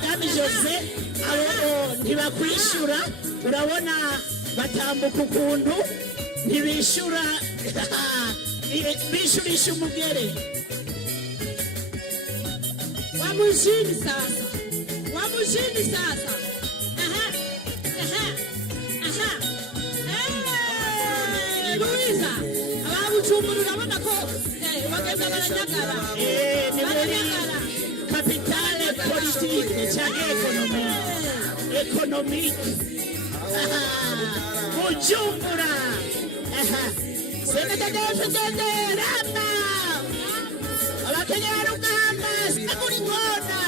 madame Jose abo ntibakwishura urabona batambuka ukuntu ntibishura bishurisha umugere wamujini sasa Luisa ababujumbura urabona ko bagenda baranyagara ni muri kapitale politike cyangwa ekonomike Bujumbura senatadefudede rama abakenyerarugamba sakurikona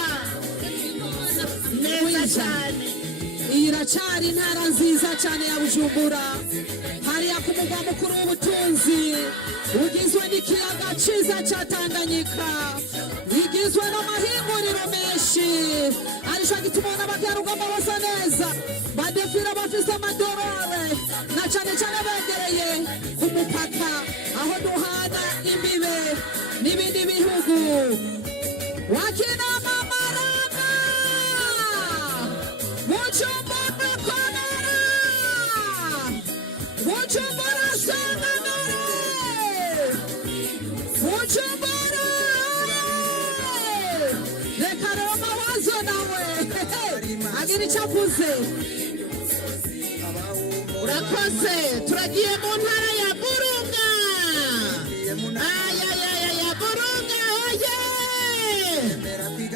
neza cyane. Iyi iracari intara nziza cyane ya Bujumbura hariya ku mugwa mukuru w'ubutunzi ugizwe n'ikiyaga ciza cya Tanganyika igizwe n'amahinguriro menshi arisho gituma n'abakerarugamba basa neza badefira bafise amadorare na cyane cyane begereye ku mupaka aho duhana imbibe n'ibindi bihugu wakina mamarana Bujumbura konera Bujumbura sanganare Bujumbura reka rero mawazo nawe agira icyo avuze. Urakoze turagiye mu ntara ya Burunga ya Burunga oye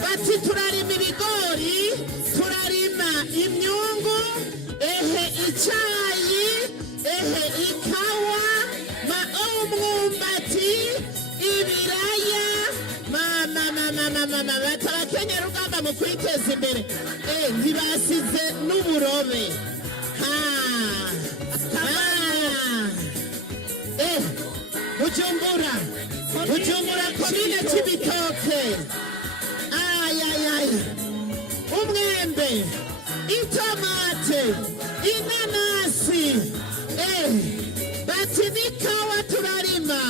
bati turarima ibigori turarima imyungu icyayi ikawa umwumbati ibiraya bati abakenyerarugamba mu kwiteza imbere ntibasize n'uburobe Bujumbura komine Cibitoke umwembe itomate inanasi bati n'ikawa turarima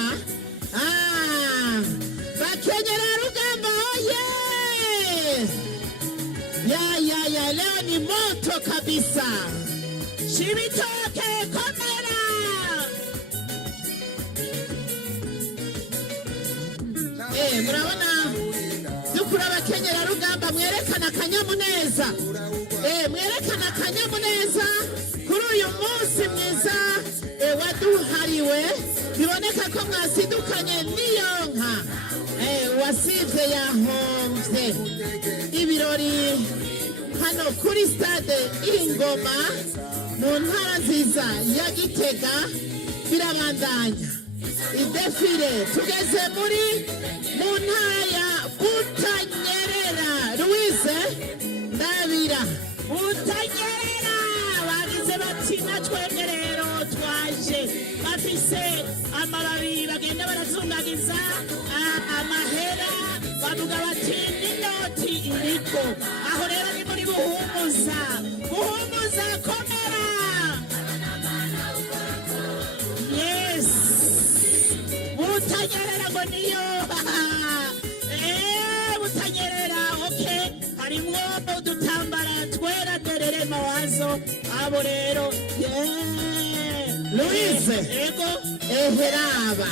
bakenyerarugamba oye leo ni moto kabisa Cibitoke komera murabona dukura abakenyerarugamba mwerekana akanyamuneza mwerekana akanyamuneza kuri uyu munsi mwiza waduhariwe biboneka ko mwasidukanye n'iyonka wasivye yahomvye ibirori hano kuri stade Ingoma mu ntara nziza ya Gitega birabandanya idefile tugeze mu ntara ya Butanyerera Louise Ndabira Butanyerera bagize bati natwebwe rero twaje bafise amababi bagenda barazungagiza amahera bavuga bati n'inoti iriko aho rero ni muri Buhumuza komera yes Butanyerera ngo niyo Butanyerera okay harimwo udutambara twera derere mawazo abo rero Louise ego eheraba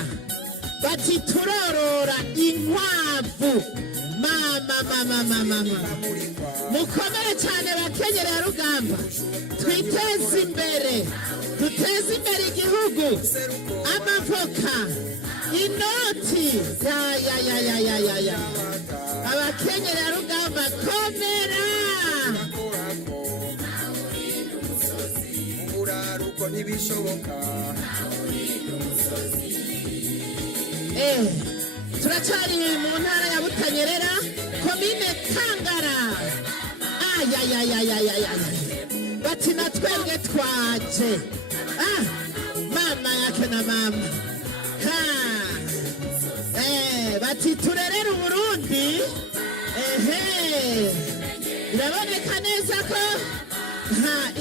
bati turorora inkwavu mama mukomere cyane bakenyerarugamba twiteze imbere duteze imbere igihugu amavoka inoti ya abakenyerarugamba komera uraruko ntibishoboka turacari mu ntara ya Butanyerera komine Tangara bati natwebwe twaje mama yake na mama bati turerere Uburundi biraboneka neza ko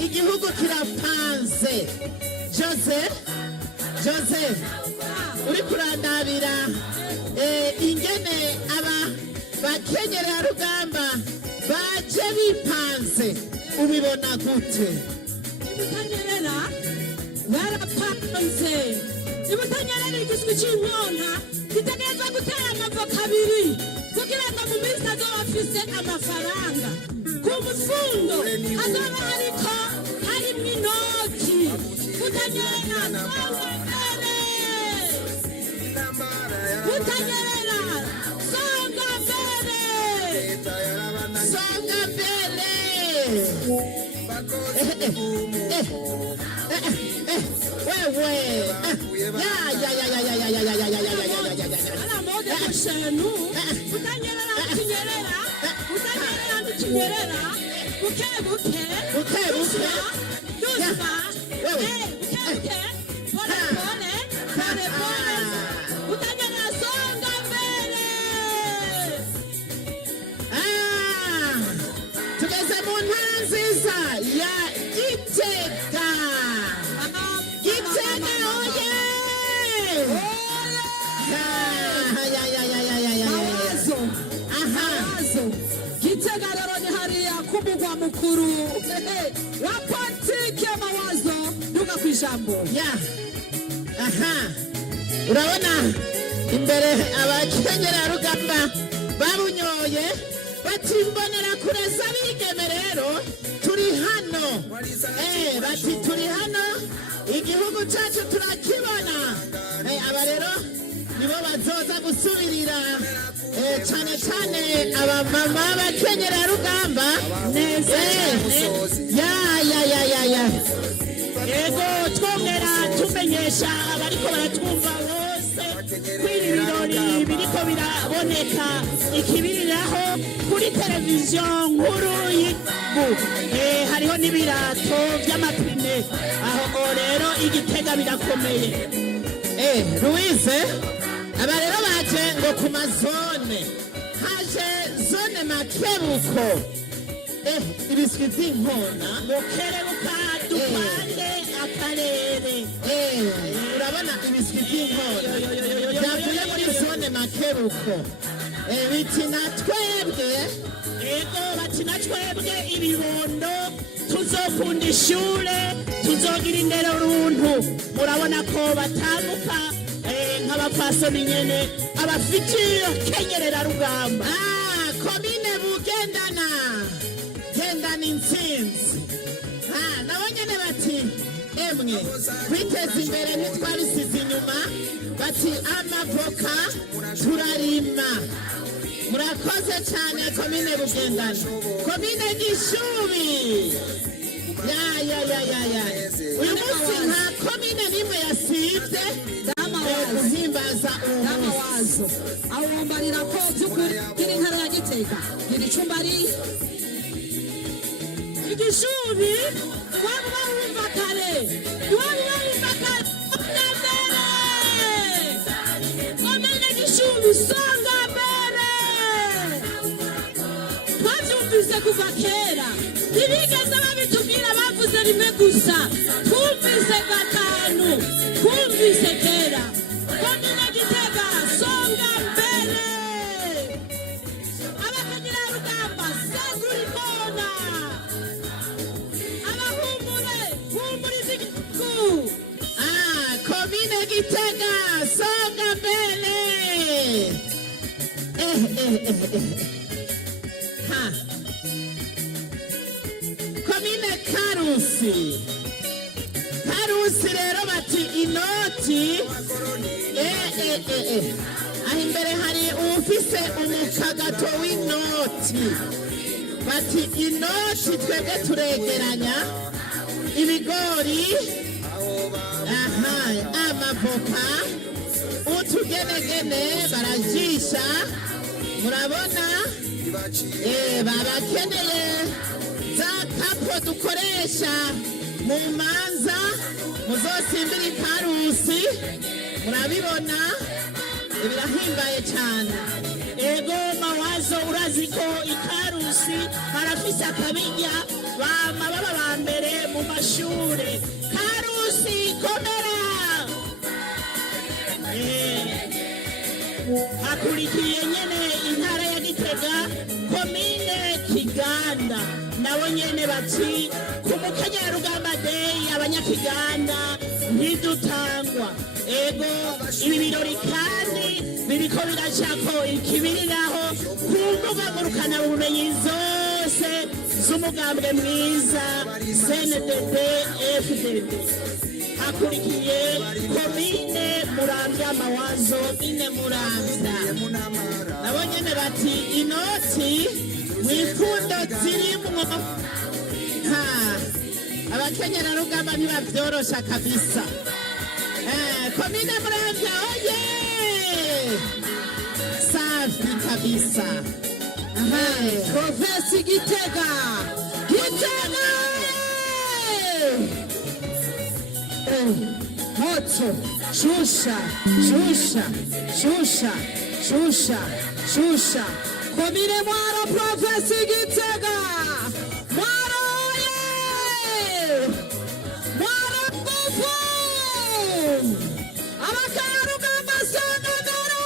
igihugu kirapanze Jose uri kurandabira ingene aba bakenyerarugamba baje baje bipanze ubibona gute? Ibutanyerera barapanze. Ibutanyerera igizwe cy'inkona gitegerezwa gutera amavoka abiri kugira ngo mu minsi azoba afise amafaranga. Ku mufundo hazoba harimo inoti. Butanyerera Butanyerera songa mbele. Songa mbele. Wewe. Ala moja kushenu. Butanyerera kinyerera. Butanyerera kinyerera. Buke. Dusma. Buke. Pole. Butanyerera songa mbele. Tugeze mu ntara nziza ya Gitega. Gitega oye! Mawazo. Gitega rero ni hariya ku mugwa mukuru wa politike. Mawazo nduga ku ijambo. Urabona imbere abakenyerarugamba babunyoye bati mbonera kureza bigeme rero turi hano. Bati turi hano igihugu cyacu turakibona. Aba rero nibo bazoza gusubirira cyane cyane abamama b'abakenyerarugamba neza. Yego twongera tumenyesha abariko baratwumva bose kwiri birori biriko biraboneka ikibiriraho kuri televiziyo nkuru y'igihugu. Hariho n'ibirato by'amapine aho rero Igitega birakomeye. Louise, aba rero baje ngo ku mazone haje zone Makebuko. Ibiswi by'inkona Mukerebuka dupande akarere. Urabona ibiswi by'inkona byavuye muri zone Makebuko. Biti na twebwe. Ego bati na twebwe ibibondo tuzokunda ishure tuzogira indero runtu. Murabona ko batambuka nk'abapfasoni nyene abafitiye kenyererarugamba. Komine Bugendana gendana intsinzi. Nabo nyene bati emwe kwiteza imbere ntitwabisize inyuma. Bati amavoka turarima. Murakoze cyane komine Bugendana. Komine Gishubi. Uyu munsi nta komine n'imwe yasivye guhimbaza Mawazo awumbarira ko by'ukuri kiri intara ya Gitega iri icumba ari Igishubi. Waba wumva kare komine Gishubi songa mbere. Twavyumvise kuva kera ntibigeze babitubwira, bavuze rimwe gusa. Twumvise gatanu, twumvise kera. Komine Gitega songa mbere. Abakenyerarugamba segura ikona. Humuriza igihugu. Komine Gitega songa mbele. Komine Karusi. Karusi rero bati inoti. Aho imbere hari ufise umukagato w'inoti. Bati inoti twebwe turegeranya ibigori, amavoka, utugenegene barajisha. Murabona babakeneye za kapo dukoresha mu manza muzosimbira Ikarusi. Murabibona birahimbaye cyane. Ego Mawazo, urazi ko Ikarusi barafise akabirya bama baba ba mbere mu mashure. Karusi komera. Hakurikiye nyene intara ya Gitega komine Kigali. kiganda nabo nyene bati ku mukenyerarugamba deyi abanyakiganda ntidutangwa. Ego ibi birori kandi biriko biracako ikibiriraho ku mbuga ngurukanabumenyi zose z'umugambwe mwiza CNDD FDD. Hakurikiye komine Muramvya Mawazo ine Muramvya nabo nyene bati inoti mwifundo zirimwo abakenyerarugamba ntibavyorosha kabisa. Komine Muramvya oye, safi kabisa. Provinsi Gitega, Gitega moto, shusha, shusha, shusha, shusha, shusha. Komine Mwaro, Provinsi Gitega, Mwaro oye, Mwaro nguvu, abakenyerarugamba Sangagara,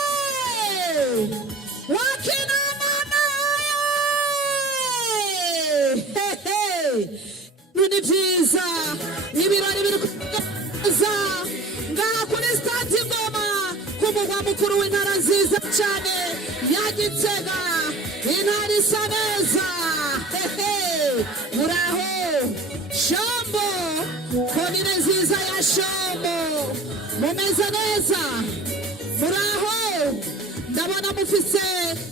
wakina mama ni vyiza, ibirori biri kuza ngaha kuri stade Ngoma ku mugwa mukuru w'intara nziza cane ya Gitega. Intara isa neza, muraho Shombo, komine nziza ya Shombo, mumeze neza, muraho. Ndabona mufise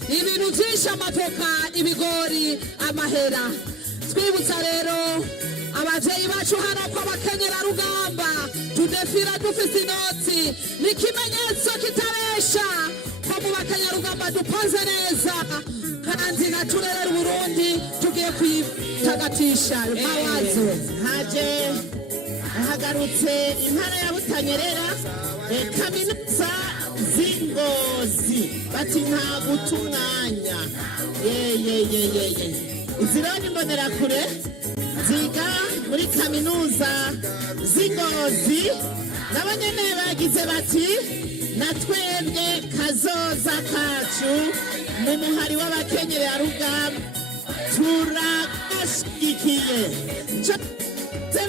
ibintu vyinshi, amavoka, ibigori, amahera. Twibutsa rero abavyeyi bacu hano ko abakenyerarugamba tudefira dufise inoti, ni ikimenyetso kitabesha ko mu bakenyerarugamba dupanze neza kandi naturerera Uburundi tugiye kwitagatisha. Mawazo haje hagarutse intara ya Butanyerera, kaminuza z'Ingozi bati nta guta umwanya. Izironi mbonerakure ziga muri kaminuza z'Ingozi nabo nyene bagize bati natwebwe kazoza kacu mu muhari w'abakenyerarugamba turagashyigikiye.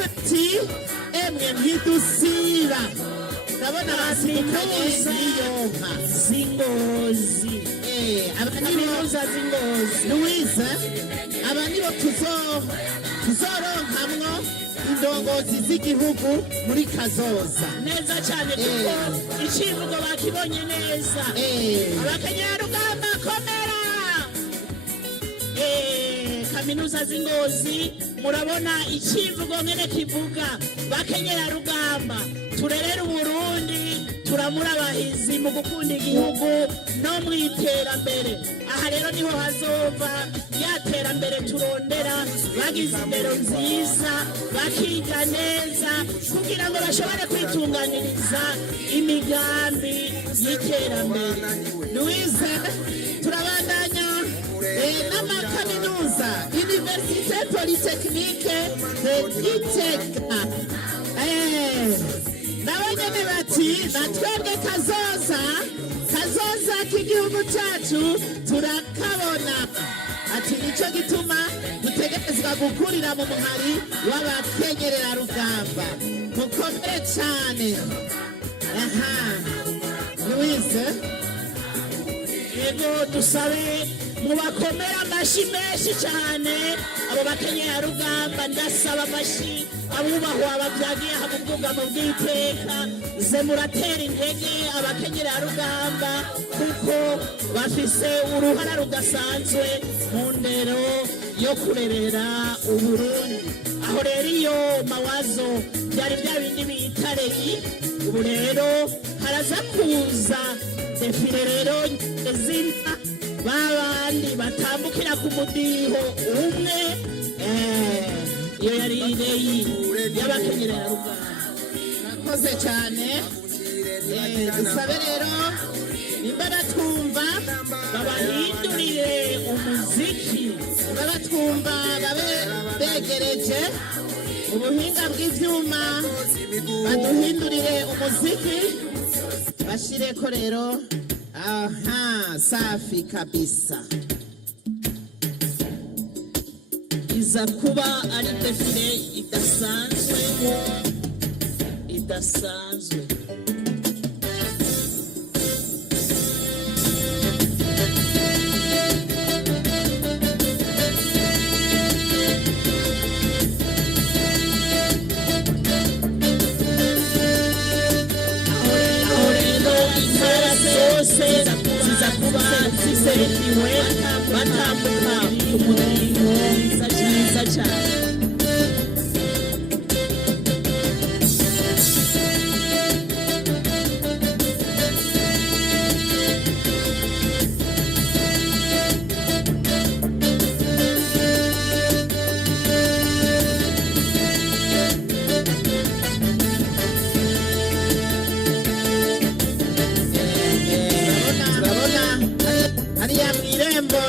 Bati emwe ntidusiba. Ndabona basikanye n'iyonka z'Ingozi, abakaminuza z'Ingozi. Louise, aba nibo tuzoronkamwo indongozi z'igihugu muri kazoza. Neza cyane kuko icivugo bakibonye neza. Abakenyerarugamba komera. Kaminuza z'Ingozi murabona icivugo ngene kivuga, bakenyerarugamba turerera Uburundi, turamura abahizi mu gukunda igihugu no mu iterambere. Aha rero niho hazova yaterambere turondera, bagize indero nziza, bakiga neza kugira ngo bashobore kwitunganiriza imigambi y'iterambere. Louise, turabandanya n'amakaminuza Université Polytechnique de Gitega. Nabo nyene bati natwebwe kazoza k'igihugu cacu turakabona. Ati nico gituma dutegerezwa gukurira mu muhari w'abakenyerarugamba. Mukomere cane. Louise, yego dusabe mubakomera amashi menshi cyane abo bakenyerarugamba. Ndasaba amashi abubahwa abavyagiye aha mu bwugamo bw'iteka, ze muratera intege abakenyerarugamba kuko bafise uruhara rudasanzwe mu ndero yo kurerera Uburundi. Aho rero iyo Mawazo byari bya bindi bita regi, ubu rero haraza kuza defile rero zina babandi batambukira ku mudiho umwe. Iyo yari ireyi y'abakenyerarugamba. Murakoze cyane. Dusabe rero nimba batwumva babahindurire umuziki, nimba batwumva babe begereje ubuhinga bw'ivyuma, baduhindurire umuziki bashireko rero. Aha, safi kabisa. iza kuba ari defile idasanzwe ziza kuba ziserukiwe batambuka ku murongo mwiza cyane.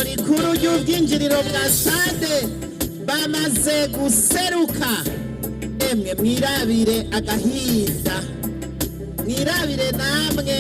rikuru ry'ubwinjiriro bwa stade bamaze guseruka. Emwe mwirabire agahinda, mwirabire namwe